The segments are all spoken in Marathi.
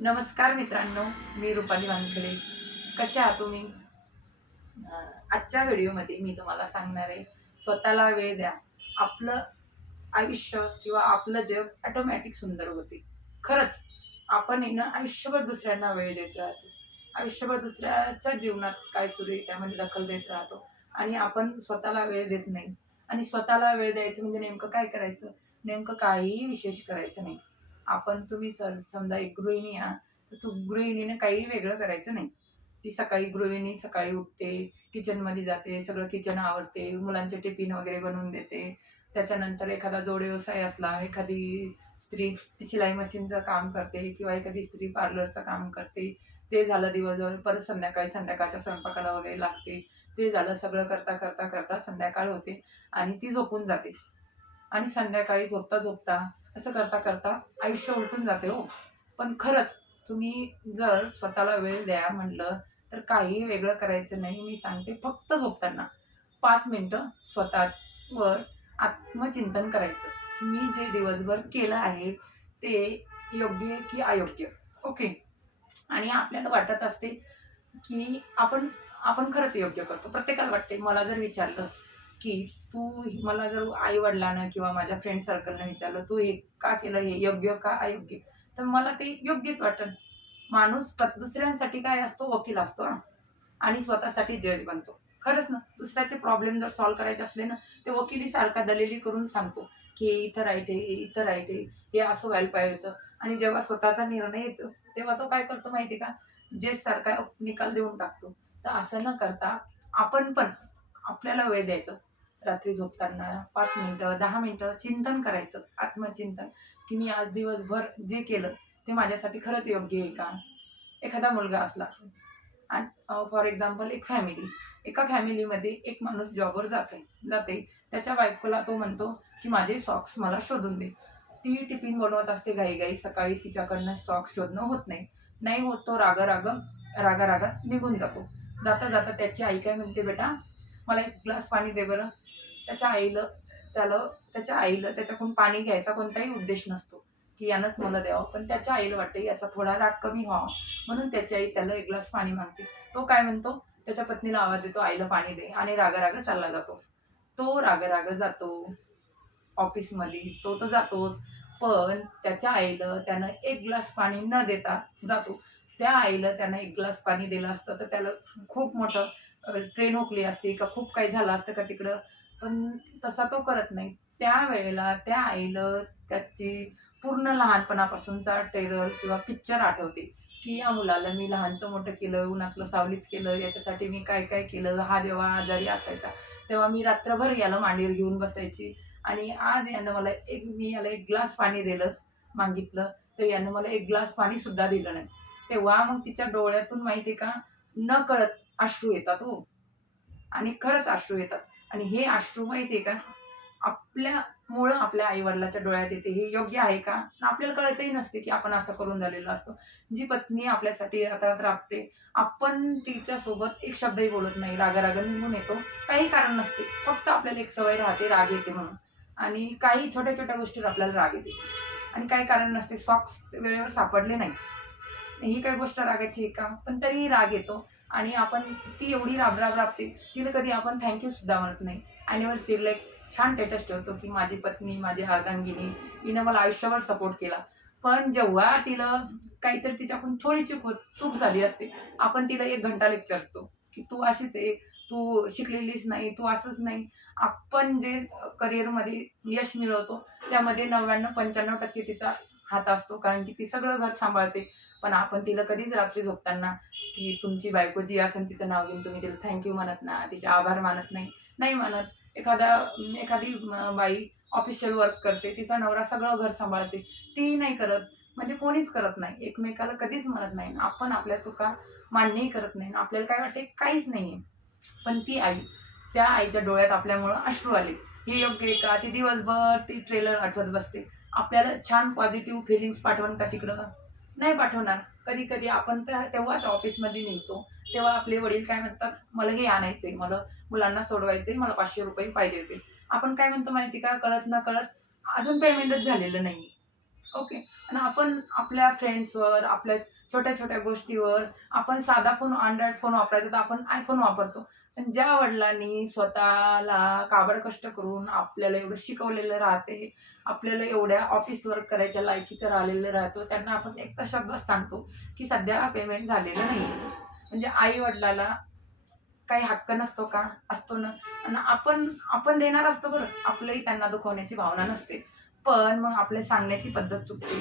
नमस्कार मित्रांनो, मी रुपाली वानखेडे. कसे आहात तुम्ही? आजच्या व्हिडिओमध्ये मी तुम्हाला सांगणार आहे, स्वतःला वेळ द्या. आपलं आयुष्य किंवा आपलं जग ऑटोमॅटिक सुंदर होते. खरंच आपण आहे ना आयुष्यभर दुसऱ्यांना वेळ देत राहतो. आयुष्यभर दुसऱ्याच्या जीवनात काय सुरू आहे त्यामध्ये दखल देत राहतो आणि आपण स्वतःला वेळ देत नाही. आणि स्वतःला वेळ द्यायचं म्हणजे नेमकं काय करायचं? नेमकं काहीही विशेष करायचं नाही. तुम्ही समजा एक गृहिणी आहात, तर गृहिणीने काही वेगळं करायचं नाही. ती गृहिणी सकाळी उठते, किचनमध्ये जाते, सगळं किचन आवरते, मुलांचे टिफिन वगैरे बनवून देते. त्याच्यानंतर एखादा जोडव्यवसाय असला, एखादी स्त्री शिलाई मशीनचं काम करते किंवा एखादी स्त्री पार्लरचं काम करते. ते झालं दिवसभर, परत संध्याकाळच्या स्वयंपाकाला वगैरे लागते. ते झालं सगळं करता, करता, करता संध्याकाळ होते आणि ती झोपून जाते. आणि संध्याकाळी झोपता असं करता करता आयुष्य उलटून जाते हो. पण खरंच तुम्ही जर स्वतःला वेळ द्या म्हटलं तर काही वेगळं करायचं नाही. मी सांगते फक्त झोपताना 5 मिनटं स्वतःवर आत्मचिंतन करायचं, की मी जे दिवसभर केलं आहे ते योग्य की अयोग्य. ओके. आणि आपल्याला वाटत असते की आपण आपण खरंच योग्य करतो. प्रत्येकाला वाटते. मला जर विचारलं की मला जर आई-वडिलांना किंवा माझ्या फ्रेंड सर्कलनं विचारलं, "तू हे का केलं? हे योग्य का अयोग्य?" तर मला ते योग्यच वाटेल. माणूस दुसऱ्यांसाठी काय असतो? वकील असतो ना आणि स्वतःसाठी जज बनतो. खरंच ना, दुसऱ्याचे प्रॉब्लेम जर सॉल्व्ह करायचे असले ना, ते वकिलीसारखा दलेली करून सांगतो, की हे इथं राईट आहे, हे इथं राईट आहे, हे असं व्हायला पाहिजे होतं. आणि जेव्हा स्वतःचा निर्णय येतो, तेव्हा तो काय करतो माहिती आहे का? जजसारखा निकाल देऊन टाकतो. तर असं न करता आपण पण आपल्याला वेळ द्यायचं. रात्री झोपताना 5 मिनिटं, 10 मिनिटं चिंतन करायचं, आत्मचिंतन, की मी आज दिवसभर जे केलं ते माझ्यासाठी खरंच योग्य आहे का? एखादा मुलगा असला आणि फॉर एक्झाम्पल एका फॅमिलीमध्ये एक माणूस जॉबवर जाते. त्याच्या बायकोला तो म्हणतो, की माझे सॉक्स मला शोधून दे. ती टिफिन बनवत असते घाई सकाळी तिच्याकडनं सॉक्स शोधणं होत नाही. नाही होत तो रागारागात निघून जातो. जाता त्याची आई काय म्हणते, "बेटा मला एक ग्लास पाणी दे बरं." त्याच्या आईला त्याला त्याच्या आईला त्याच्याकडून पाणी घ्यायचा कोणताही उद्देश नसतो, की यानंच मला द्यावं. पण त्याच्या आईला वाटते याचा थोडा राग कमी व्हावा, म्हणून त्याची आई त्याला एक ग्लास पाणी मागते. तो काय म्हणतो, त्याच्या पत्नीला आवाज देतो, "आईला पाणी दे." आणि रागा चालला जातो. तो रागा जातो ऑफिसमध्ये, तो तर जातोच. पण त्याच्या आईला त्यानं एक ग्लास पाणी न देता जातो. त्या आईला त्यानं एक ग्लास पाणी दिलं असतं तर त्याला खूप मोठं ट्रेन हुकली असती का खूप काही झालं असतं का तिकडं. पण तसा तो करत नाही. त्यावेळेला त्या आईला त्याची पूर्ण लहानपणापासूनचा टेरर किंवा पिक्चर आठवते, की या मुलाला मी लहानचं मोठं केलं, उन्हातलं सावलीत केलं, याच्यासाठी मी काय केलं. हा जेव्हा आजारी असायचा तेव्हा मी रात्रभर याला मांडीवर घेऊन बसायची आणि आज मी याला एक ग्लास पाणी मागितलं, तर यानं मला एक ग्लास पाणीसुद्धा दिलं नाही. तेव्हा मग तिच्या डोळ्यातून माहिती आहे का, नकळत अश्रू येतात हो. आणि खरंच अश्रू येतात. आणि हे अश्रू माहिती आहे का, आपल्यामुळं आपल्या आई-वडिलाच्या डोळ्यात येते. हे योग्य आहे का? आपल्याला कळतही नसते, की आपण असं करून झालेलं असतो. जी पत्नी आपल्यासाठी रात्र राबते, आपण तिच्यासोबत एक शब्दही बोलत नाही. रागारागाने निघून येतो. काही कारण नसते. फक्त आपल्याला एक सवय राहते, राग येते म्हणून. आणि काही छोट्या-छोट्या गोष्टीवर आपल्याला राग येते. आणि काही कारण नसते. सॉक्स वेळेवर सापडले नाही. ही काही गोष्ट रागायची आहे का? पण तरीही राग येतो आणि ती एवढी राबते, तिला कधी आपण थँक सुद्धा म्हणत नाही. अॅनिव्हर्सरीला एक छान स्टेटस ठेवतो, की माझी पत्नी, माझी अर्धांगिनी, हिनं मला आयुष्यभर सपोर्ट केला. पण जेव्हा तिला काहीतरी तिच्याकडून थोडी चूक झाली असते, आपण तिला 1 घंटा लेक्चरतो, की "तू अशीच आहे, तू शिकलेलीच नाही, तू असंच नाही." आपण जे करिअरमध्ये यश मिळवतो, त्यामध्ये 99-95% तिचा हात असतो, कारण की ती सगळं घर सांभाळते. पण आपण तिला कधीच रात्री झोपताना, की तुमची बायको जी असेल तिचं नाव घेऊन तुम्ही तिला म्हणत ना, तिचे आभार मानत नाही. नाही मानत. एखादी बाई ऑफिशियल वर्क करते, तिचा नवरा सगळं घर सांभाळते, तीही नाही करत. म्हणजे कोणीच करत नाही. एकमेकाला कधीच म्हणत नाही. आपण आपल्या चुका मान्यही करत नाही. आपल्याला काय वाटते, काहीच नाहीये. पण त्या आईच्या डोळ्यात आपल्यामुळं अश्रू आले. हे योग्य आहे का? ती दिवसभर ती ट्रेलर आठवत बसते. आपल्याला छान पॉझिटिव्ह फिलिंग्स पाठवून का तिकडं? नाही पाठवणार. कधी-कधी आपण तर तेव्हाच ऑफिसमध्ये निघतो. तेव्हा आपले वडील काय म्हणतात, "मला हे आणायचंय, मला मुलांना सोडवायचंय, मला ₹500 पाहिजे होते." आपण काय म्हणतो माहिती का? कळत-नकळत अजून पेमेंटच झालेलं नाहीये. ओके. आणि आपण आपल्या फ्रेंड्सवर, आपल्या छोट्या छोट्या गोष्टीवर आपण साधा फोन, अँड्रॉइड फोन वापरायचा तर आपण आयफोन वापरतो. पण ज्या वडिलांनी स्वतःला काबड कष्ट करून आपल्याला एवढं शिकवलेलं राहते, आपल्याला एवढ्या ऑफिस वर्क करायच्या लायकीचं राहिलेलं राहतो, त्यांना आपण एकदा शब्दच सांगतो की सध्या पेमेंट झालेलं नाही. म्हणजे आई वडिलाला काही हक्क नसतो का? असतो ना. आणि आपण आपण देणार असतो बरं, आपलंही त्यांना दुखवण्याची भावना नसते. पण मग आपल्या सांगण्याची पद्धत चुकते.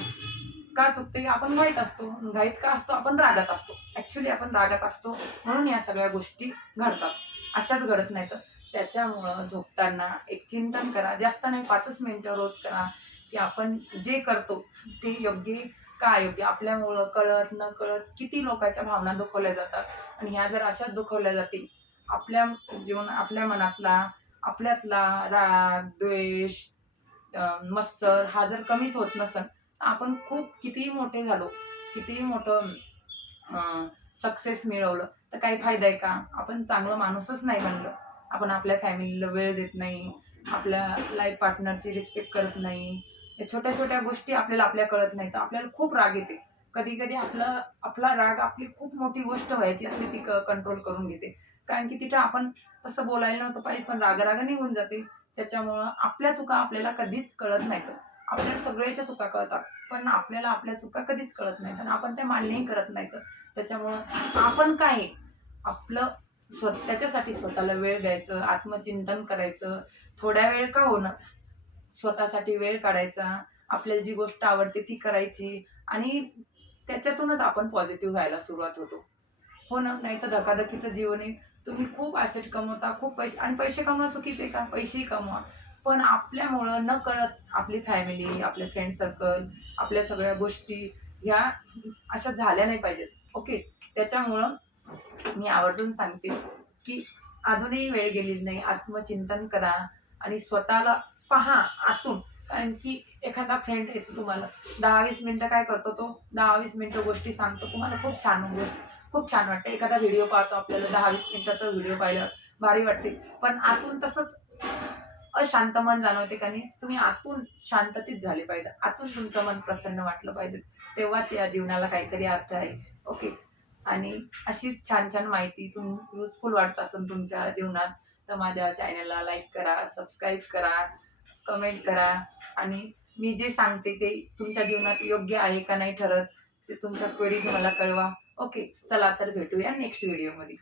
का चुकते? आपण घाईत असतो. घाईत का असतो? आपण रागात असतो. ॲक्च्युली आपण रागात असतो म्हणून या सगळ्या गोष्टी घडतात. अशाच घडत नाहीत. त्याच्यामुळं झोपताना एक चिंतन करा. जास्त नाही, 5च मिनिटं रोज करा, की आपण जे करतो ते योग्य का अयोग्य? आपल्यामुळं कळत-नकळत किती लोकांच्या भावना दुखवल्या जातात आणि ह्या जर अशाच दुखवल्या जातील, आपल्या आपल्या मनातला, आपल्यातला राग, द्वेष, मत्सर हा जर कमीच होत नसेल, तर आपण खूप कितीही मोठे झालो, कितीही मोठं सक्सेस मिळवलं, तर काही फायदा आहे का? आपण चांगलं माणूसच नाही बनलं. आपण आपल्या फॅमिलीला वेळ देत नाही, आपल्या लाईफ पार्टनरची रिस्पेक्ट करत नाही. या छोट्या-छोट्या गोष्टी आपल्याला आपल्या कळत नाही, तर आपल्याला खूप राग येते. कधी-कधी आपला राग आपली खूप मोठी गोष्ट व्हायची असली ती कंट्रोल करून घेते. कारण की तिथं आपण तसं बोलायला नव्हतं पाहिजे, पण राग निघून जाते. त्याच्यामुळं आपल्या चुका आपल्याला कधीच कळत नाहीत. आपल्याला सगळ्याच्या चुका कळतात, पण आपल्याला आपल्या चुका कधीच कळत नाहीत आणि आपण त्या मान्यही करत नाहीत. त्याच्यामुळं आपण काय आहे, आपलं त्याच्यासाठी स्वतःला वेळ द्यायचं, आत्मचिंतन करायचं. थोड्या वेळ का होईना स्वतःसाठी वेळ काढायचा, आपल्याला जी गोष्ट आवडते ती करायची आणि त्याच्यातूनच आपण पॉझिटिव्ह व्हायला सुरुवात होतो. हो ना, नाहीतर धकाधकीचं जीवन आहे. तुम्ही खूप ॲसेट कमवता, खूप पैसे, आणि पैसे कमवणं चुकीचं आहे का? पैसेही कमवा. पण आपल्यामुळं नकळत आपली फॅमिली, आपले फ्रेंड सर्कल, आपल्या सगळ्या गोष्टी ह्या अशा झाल्या नाही पाहिजेत. ओके. त्याच्यामुळं मी आवर्जून सांगते, की अजूनही वेळ गेलेली नाही. आत्मचिंतन करा आणि स्वतःला पहा आतून. कारण की एखादा फ्रेंड येतो तुम्हाला 10-20 मिनिटं काय करतो तो? 10-20 मिनिटं गोष्टी सांगतो. तुम्हाला खूप छान वाटतं. एखादा व्हिडिओ पाहतो आपल्याला 10-20 मिनिटाचा व्हिडिओ पाहिल्यावर भारी वाटते. पण आतून तसंच अशांत मन जाणवते का नाही? तुम्ही आतून शांततेत झाले पाहिजे. आतून तुमचं मन प्रसन्न वाटलं पाहिजे. तेव्हाच या जीवनाला काहीतरी अर्थ आहे. ओके. आणि अशीच छान-छान माहिती युजफुल वाटत असेल तुमच्या जीवनात, तर माझ्या चॅनलला लाईक करा, सबस्क्राईब करा, कमेंट करा आणि मी जे सांगते ते तुमच्या जीवनात योग्य आहे का नाही ठरत, ते तुमच्या क्वेरीज मला कळवा. ओके. चला तर भेटूया नेक्स्ट व्हिडिओमध्ये.